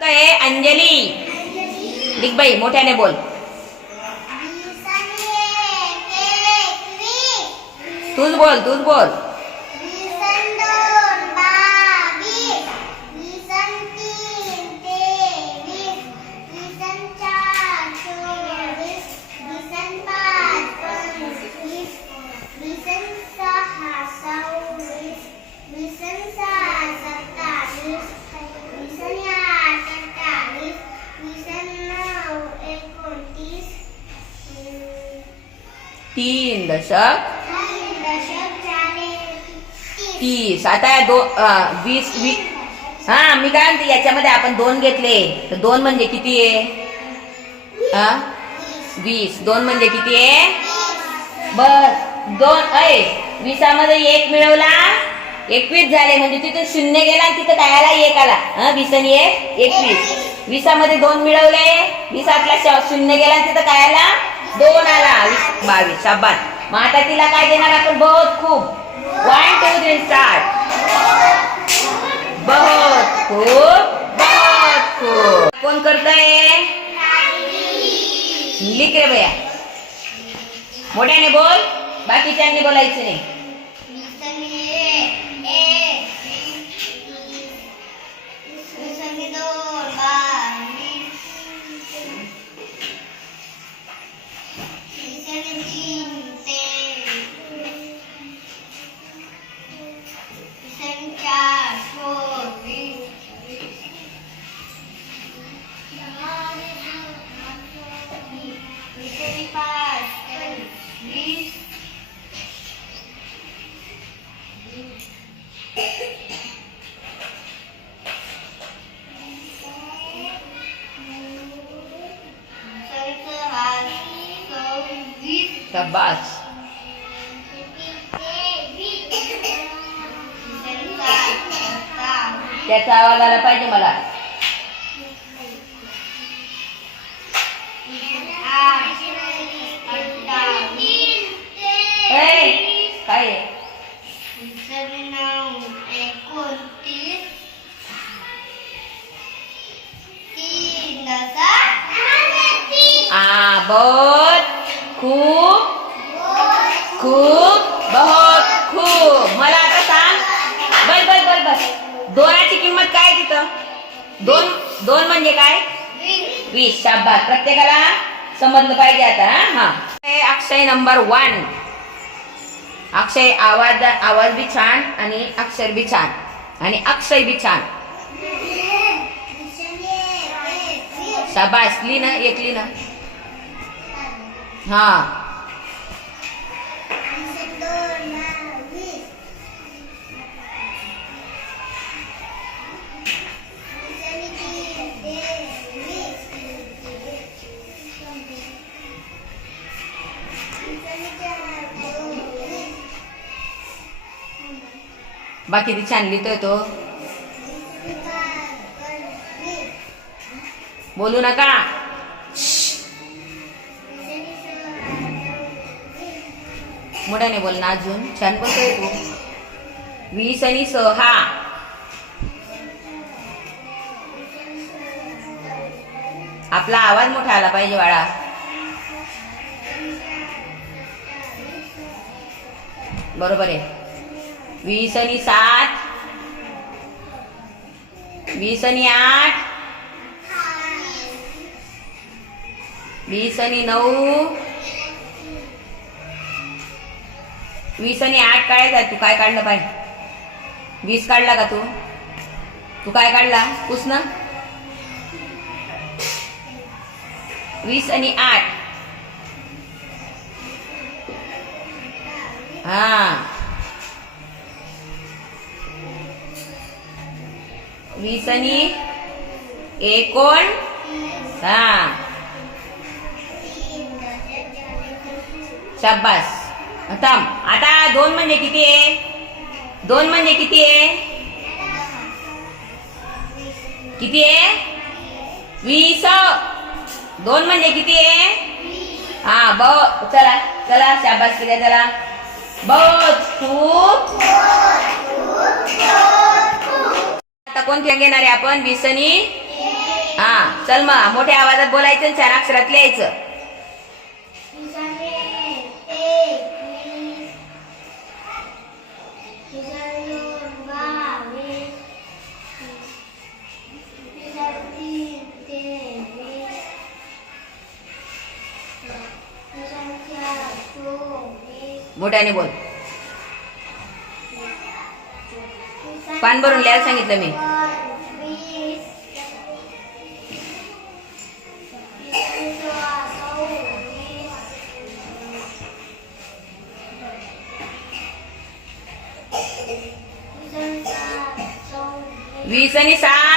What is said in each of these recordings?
आहे अंजली। लिख बाई मोठ्याने बोल। तूच बोल तूच बोल। तीन दशक तीस. आता या दो वीस वीस वी हा मी काय म्हणते याच्यामध्ये आपण दोन घेतले. तर दोन म्हणजे किती आहे? हा वीस. दोन म्हणजे किती आहे? बर दोन अय वीसामध्ये एक मिळवला. एकवीस झाले म्हणजे तिथे शून्य गेला आणि तिथं काय आला एक आला. हा वीस आणि एक एकवीस. वीसामध्ये दोन मिळवले. वीसातला श- शून्य गेला आणि तिथं काय आला दोन आला वीस बावीस शाबात मग आता तिला काय देणार आपण? बहुत खूप. वन टू थ्री स्टार्ट बहुत खूप बहुत खूप. कोण करतय? लिख रे भैया. मोठ्याने बोल बाकीच्यांनी बोलायचं नाही. शाबास त्याचा आवाज आला पाहिजे मला ए, काय आहे? आ बहुत खूप खूप बहुत खूप. मला आता सांग. बस बस बस बस दोनाची किंमत काय आहे तिथं? दोन दोन म्हणजे काय? वीस. शाबास. प्रत्येकाला समजलं पाहिजे आता हा? अक्षय नंबर वन अक्षय आवाज आवाज बी छान आणि अक्षर बी छान. आणि अक्षय बी छान. शाबास. ली ना एक ली ना. हा बाकी ती छान लिहितोय तो बोलू नका मोठ्याने बोल ना अजून. छान बोलतोय तू. वीस आणि सहा आपला आवाज मोठा आला पाहिजे बाळा. बरोबर आहे. वीस आणि सात. वीस आणि आठ. वीस आणि नऊ. वीस आणि आठ काढायचा तू काय काढलं पाहिजे वीस काढला का तू? तू काय काढला? पुस ना वीस आणि आठ. हा. वीस आणि एकोण? हा. शाबास. थांब. आता दोन म्हणजे किती आहे? दोन म्हणजे किती आहे? किती आहे? वीस. दोन म्हणजे किती आहे? हा ब चला चला शाबास किती चला बहुत खूप आता कोणती घेणार आहे आपण? वीस आणि? हा चल मग मोठ्या आवाजात बोलायचं आणि चार अक्षरात लिहायचं. मोठ्याने बोल. पान भरून लिहायला सांगितलं मी. वीस आणि सात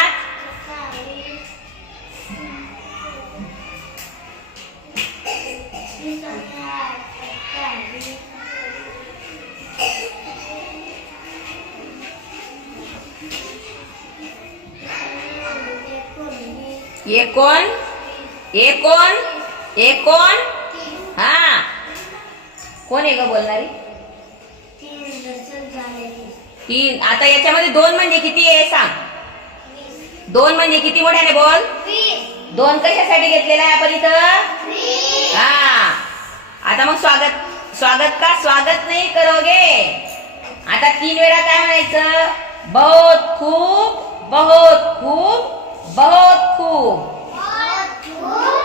एकोण एकोण एकोण हा। कोण आहे ग बोलणारी? तीन. आता याच्यामध्ये दोन म्हणजे किती आहे सांग. दोन म्हणजे किती मोठ्याने बोल. दोन कशासाठी घेतलेला आहे आपण इथं? हा. आता मग स्वागत. स्वागत का? स्वागत नाही करोगे. आता तीन वेळा काय म्हणायचं? बहुत खूप बहुत खूप Voto! Voto!